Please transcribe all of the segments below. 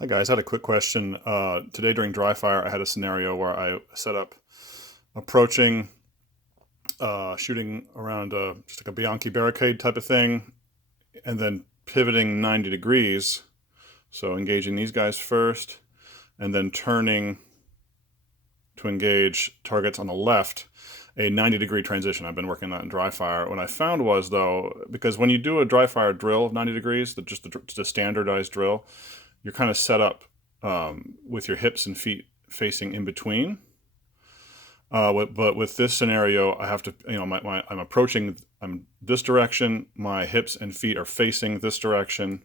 Hi guys, I had a quick question. Today during dry fire, I had a scenario where I set up approaching, shooting around just like a Bianchi barricade type of thing, and then pivoting 90 degrees. So engaging these guys first, and then turning to engage targets on the left, a 90-degree transition. I've been working that in dry fire. What I found was, though, because when you do a dry fire drill of 90 degrees, just the standardized drill, you're kind of set up with your hips and feet facing in between. But with this scenario, I have to, I'm approaching, I'm this direction, my hips and feet are facing this direction,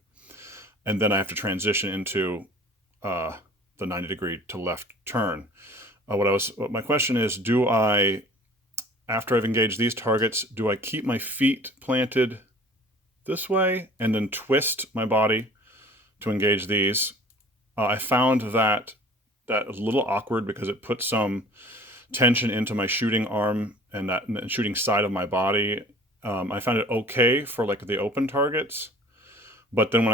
and then I have to transition into uh, the 90 degree to left turn. What my question is, after I've engaged these targets, do I keep my feet planted this way and then twist my body to engage these? I found that was a little awkward because it put some tension into my shooting arm and shooting side of my body. I found it okay for like the open targets, but then when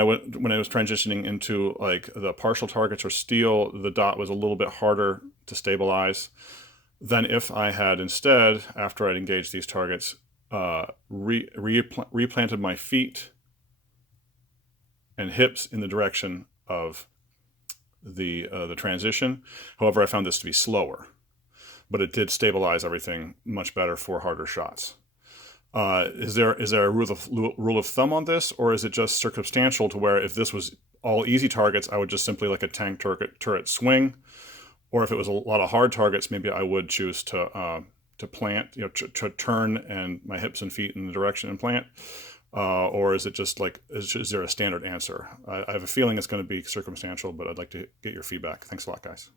I was transitioning into like the partial targets or steel, the dot was a little bit harder to stabilize than if I had instead, after I'd engaged these targets, replanted my feet and hips in the direction of the transition. However, I found this to be slower, but it did stabilize everything much better for harder shots. Is there a rule of thumb on this, or is it just circumstantial to where if this was all easy targets, I would just simply like a tank turret swing, or if it was a lot of hard targets, maybe I would choose to plant, to turn and my hips and feet in the direction and plant. Or is it just like, is there a standard answer? I have a feeling it's going to be circumstantial, but I'd like to get your feedback. Thanks a lot, guys.